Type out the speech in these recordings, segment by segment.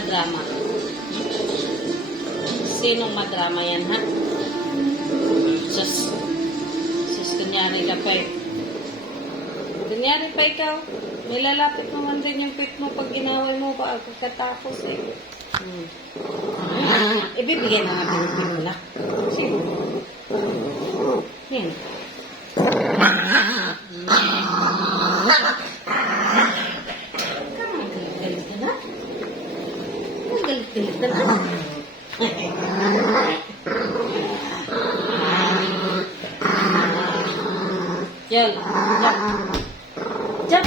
madrama? Sinong madrama yan, ha? Sus, kunyari ka pa eh. Kunyari pa ikaw. Nilalapit naman din yung pit mo pag ginaway mo pa pagkatapos eh. Ibibigyan na natin yung pit mo na. Sige. Yan. Galit ka na? Galit ka na? Yan. Diyan.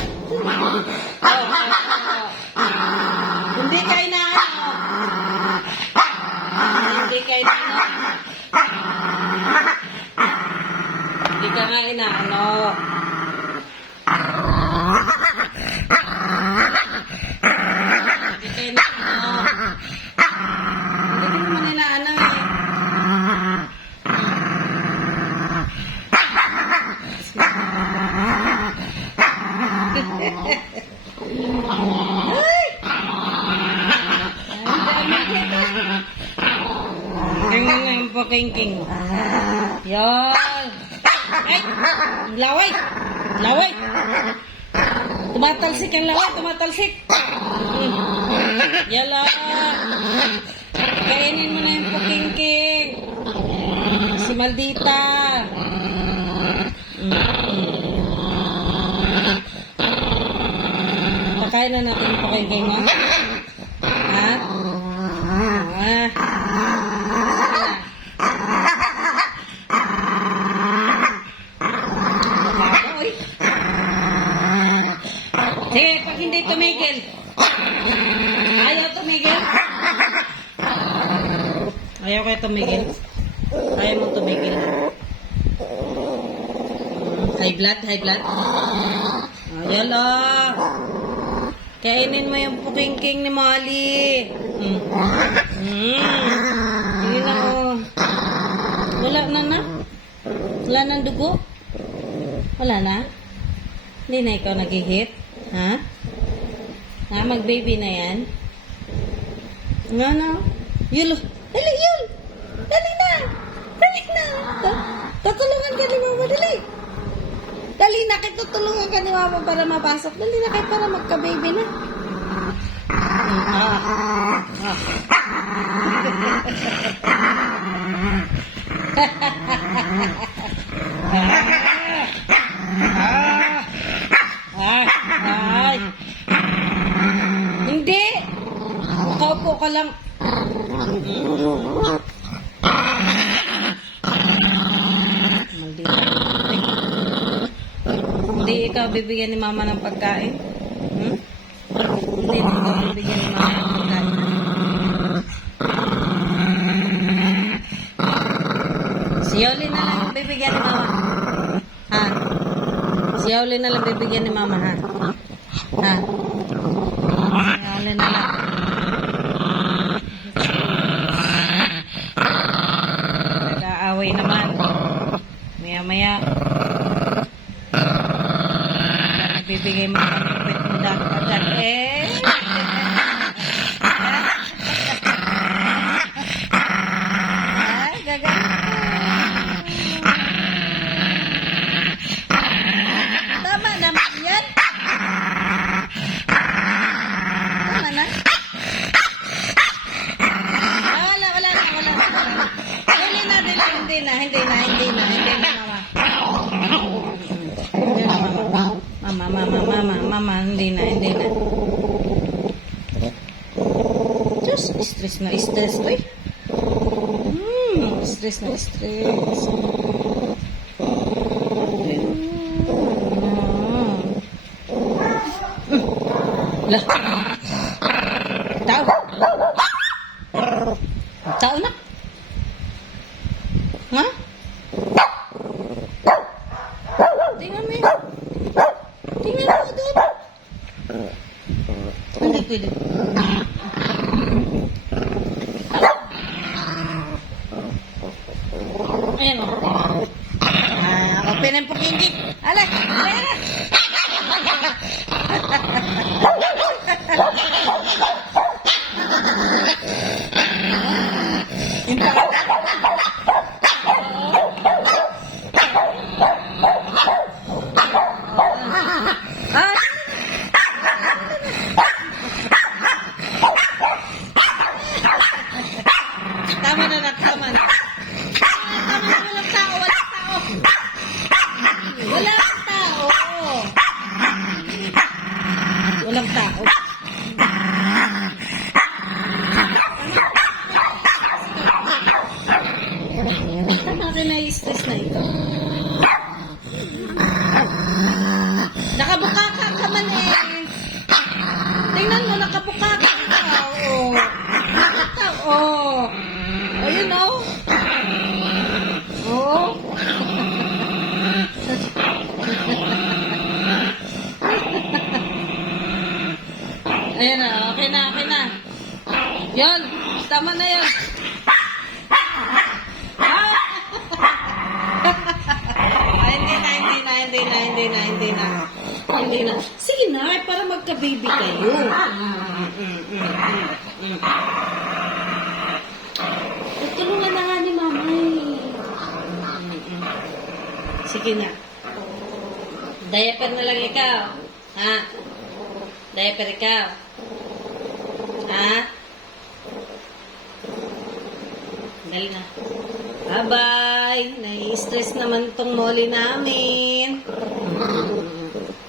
Hindi kayo na ano. Hindi kayo na ano. Hindi ka nga inaano. Hindi kayo na ano. Hindi ka naman inaano eh. Ganyan na yung pakingking mo. Yan. Ay! Laway! Laway! Tumatalsik ang laway. Tumatalsik. Yala. Kainin mo na yung pakingking. Si Maldita. Pakain na natin yung pakingking mo. Ha? Sige, pag hindi tumigil. Ayaw tumigil. Ayaw kayo tumigil. Ayaw mo tumigil. High blood, high blood. Ayaw lang. Kainin mo yung pukingking ni Molly. Hindi na oh. Wala na na? Wala nang dugo? Wala na? Hindi na ikaw nag-hit? Ha? Ha? Mag-baby na yan? Nga na? Yulo. Dali, Yul! Dali na! Dali na! Tutulungan ka ni Mama, dali! Dali na, tutulungan ka ni Mama para mapasok. Dali na kayo para magka-baby na. Ay. Hindi. Makaupo ka lang. Hindi ikaw bibigyan ni Mama ng pagkain? Hindi ikaw bibigyan ni Mama ng pagkain? Si Yoli na lang bibigyan ni Mama. Ha? Si Yoli na lang bibigyan ni Mama, ha? Ha? Si Yoli na lang. Nag-aaway naman. Maya-maya. Bibigay mo kami ng pet mo dahil eh. Ay, gagawin. Tama naman yan. Tama na. Wala na. Hindi na, Mama. Hindi na. Diyos, stress na, uy. Stress na. Lah. Tao na. Ha? Tingnan mo. Tingnan mo doon. Hindi pwede. Ayan o. Ako pinempok-ingit. Alay! Alay! Yan, tama na yan. Ay, hindi na. Sige na, para magka-baby kayo. Tulungan na nga ni mama eh. Sige na. Diaper na lang ikaw. Ha? Diaper ikaw. Ha? Dali na. Bye-bye. Nai-stress naman tong Molly namin.